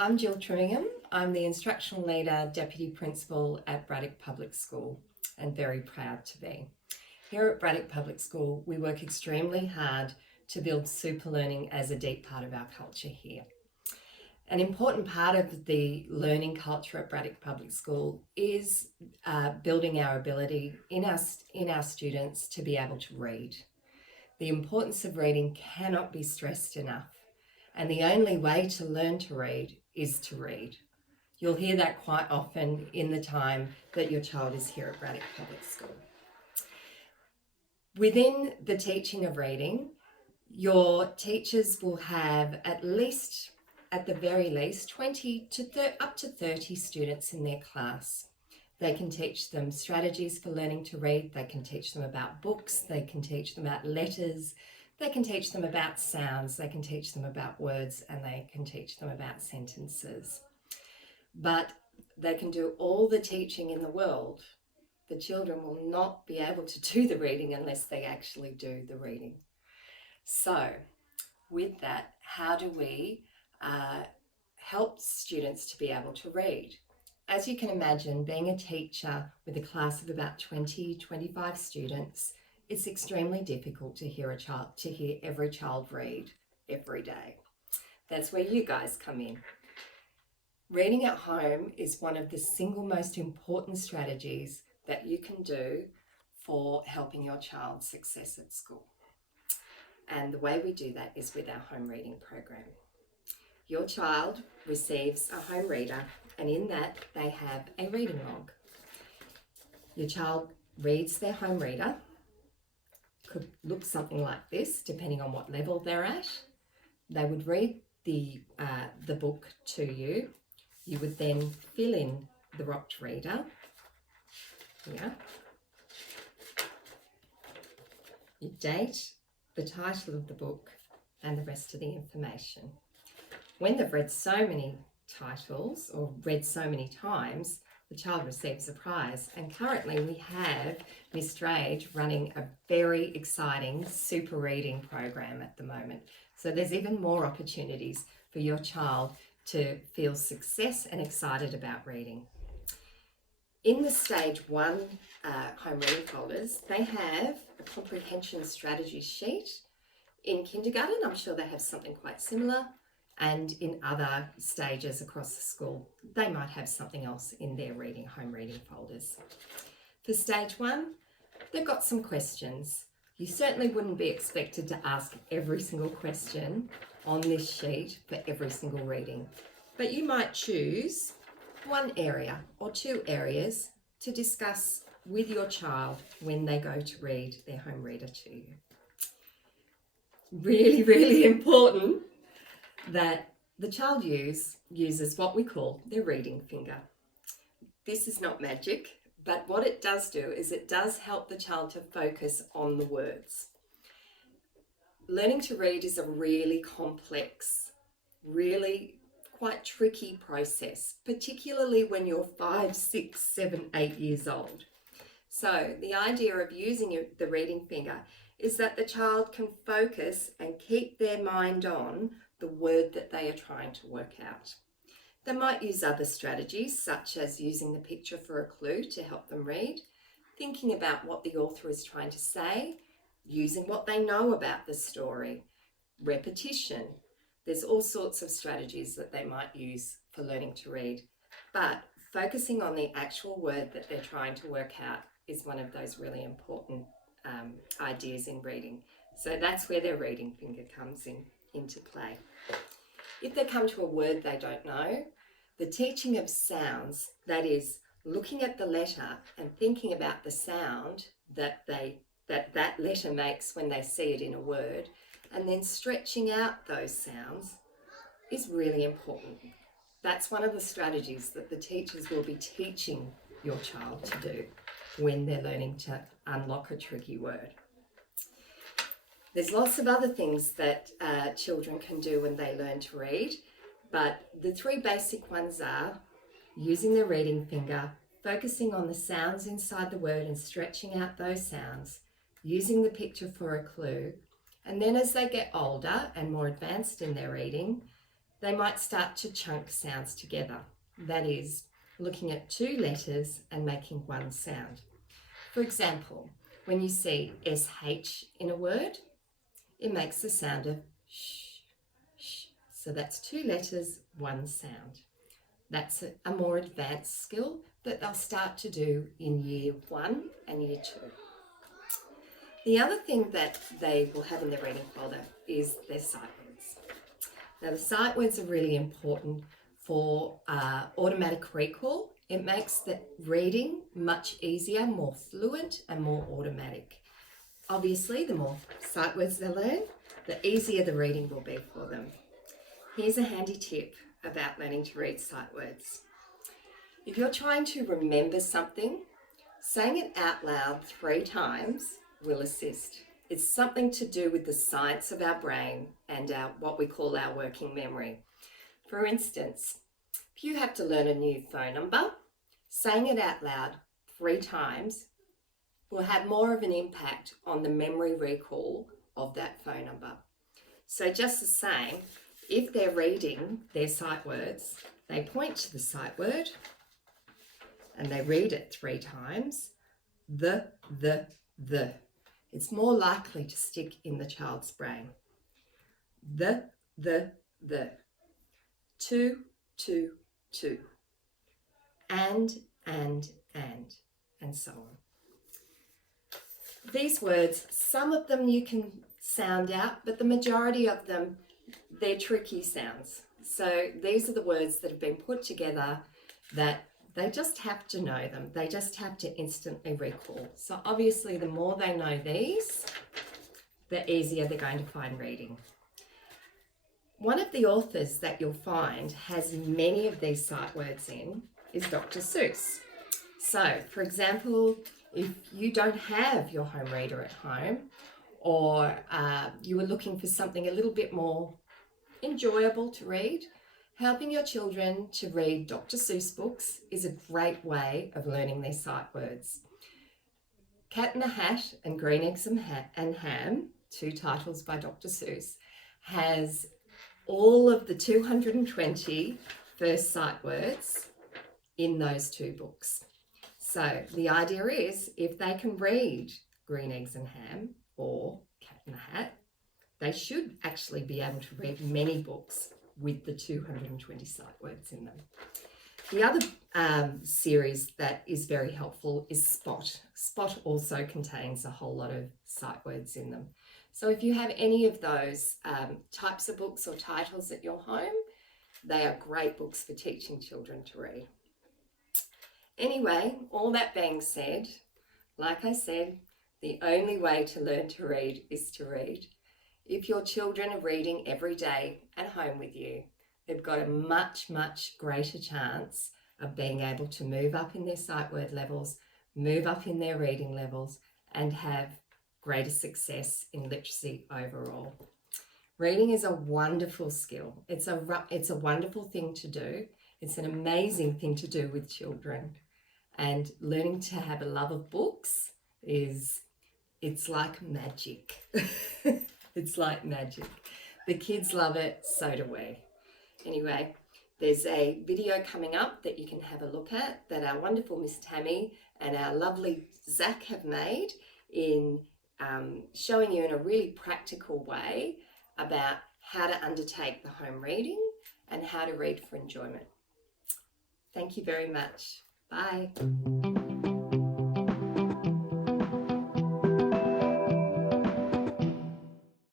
I'm Jill Trimmingham. I'm the Instructional Leader, Deputy Principal at Braddock Public School, and very proud to be. Here at Braddock Public School, we work extremely hard to build super learning as a deep part of our culture here. An important part of the learning culture at Braddock Public School is building our ability in our students to be able to read. The importance of reading cannot be stressed enough. And the only way to learn to read is to read. You'll hear that quite often in the time that your child is here at Braddock Public School. Within the teaching of reading, your teachers will have at the very least 20 to up to 30 students in their class. They can teach them strategies for learning to read. They can teach them about books. They can teach them about letters. They can teach them about sounds, they can teach them about words, and they can teach them about sentences. But they can do all the teaching in the world. The children will not be able to do the reading unless they actually do the reading. So with that, how do we help students to be able to read? As you can imagine, being a teacher with a class of about 20-25 students, it's extremely difficult to hear every child read every day. That's where you guys come in. Reading at home is one of the single most important strategies that you can do for helping your child's success at school. And the way we do that is with our home reading program. Your child receives a home reader, and in that they have a reading log. Your child reads their home reader. Could look something like this, depending on what level they're at. They would read the book to you. You would then fill in the rocked reader here. You date, the title of the book, and the rest of the information. When they've read so many titles or read so many times, the child receives a prize. And currently we have Miss Drage running a very exciting super reading program at the moment. So there's even more opportunities for your child to feel success and excited about reading. In the stage 1 home reading folders, they have a comprehension strategy sheet. In kindergarten, I'm sure they have something quite similar. And in other stages across the school, they might have something else in their home reading folders. For stage 1, they've got some questions. You certainly wouldn't be expected to ask every single question on this sheet for every single reading, but you might choose one area or 2 areas to discuss with your child when they go to read their home reader to you. Really, really important that the child uses what we call their reading finger. This is not magic, but what it does do is it does help the child to focus on the words. Learning to read is a really complex, really quite tricky process, particularly when you're 5, 6, 7, 8 years old. So the idea of using the reading finger is that the child can focus and keep their mind on the word that they are trying to work out. They might use other strategies, such as using the picture for a clue to help them read, thinking about what the author is trying to say, using what they know about the story, repetition. There's all sorts of strategies that they might use for learning to read, but focusing on the actual word that they're trying to work out is one of those really important ideas in reading. So that's where their reading finger comes into play. If they come to a word they don't know, the teaching of sounds, that is looking at the letter and thinking about the sound that letter makes when they see it in a word, and then stretching out those sounds, is really important. That's one of the strategies that the teachers will be teaching your child to do when they're learning to unlock a tricky word. There's lots of other things that children can do when they learn to read, but the 3 basic ones are using their reading finger, focusing on the sounds inside the word and stretching out those sounds, using the picture for a clue, and then as they get older and more advanced in their reading, they might start to chunk sounds together. That is, looking at two letters and making one sound. For example, when you see SH in a word, it makes the sound of sh, sh. So that's two letters, one sound. That's a more advanced skill that they'll start to do in year 1 and year 2. The other thing that they will have in their reading folder is their sight words. Now the sight words are really important for automatic recall. It makes the reading much easier, more fluent and more automatic. Obviously, the more sight words they learn, the easier the reading will be for them. Here's a handy tip about learning to read sight words. If you're trying to remember something, saying it out loud 3 times will assist. It's something to do with the science of our brain and what we call our working memory. For instance, if you have to learn a new phone number, saying it out loud 3 times will have more of an impact on the memory recall of that phone number. So just the same, if they're reading their sight words, they point to the sight word and they read it 3 times, the. It's more likely to stick in the child's brain. The. Two. And so on. These words, some of them you can sound out, but the majority of them, they're tricky sounds. So these are the words that have been put together that they just have to know them. They just have to instantly recall. So obviously the more they know these, the easier they're going to find reading. One of the authors that you'll find has many of these sight words in is Dr. Seuss. So, for example, if you don't have your home reader at home, or you were looking for something a little bit more enjoyable to read, helping your children to read Dr. Seuss books is a great way of learning their sight words. Cat in the Hat and Green Eggs and Ham, 2 titles by Dr. Seuss, has all of the 220 first sight words in those 2 books. So the idea is, if they can read Green Eggs and Ham or Cat in the Hat, they should actually be able to read many books with the 220 sight words in them. The other series that is very helpful is Spot. Spot also contains a whole lot of sight words in them. So if you have any of those types of books or titles at your home, they are great books for teaching children to read. Anyway, all that being said, like I said, the only way to learn to read is to read. If your children are reading every day at home with you, they've got a much, much greater chance of being able to move up in their sight word levels, move up in their reading levels, and have greater success in literacy overall. Reading is a wonderful skill. It's a wonderful thing to do. It's an amazing thing to do with children. And learning to have a love of books it's like magic. It's like magic. The kids love it, so do we. Anyway, there's a video coming up that you can have a look at that our wonderful Miss Tammy and our lovely Zach have made in showing you in a really practical way about how to undertake the home reading and how to read for enjoyment. Thank you very much. Bye.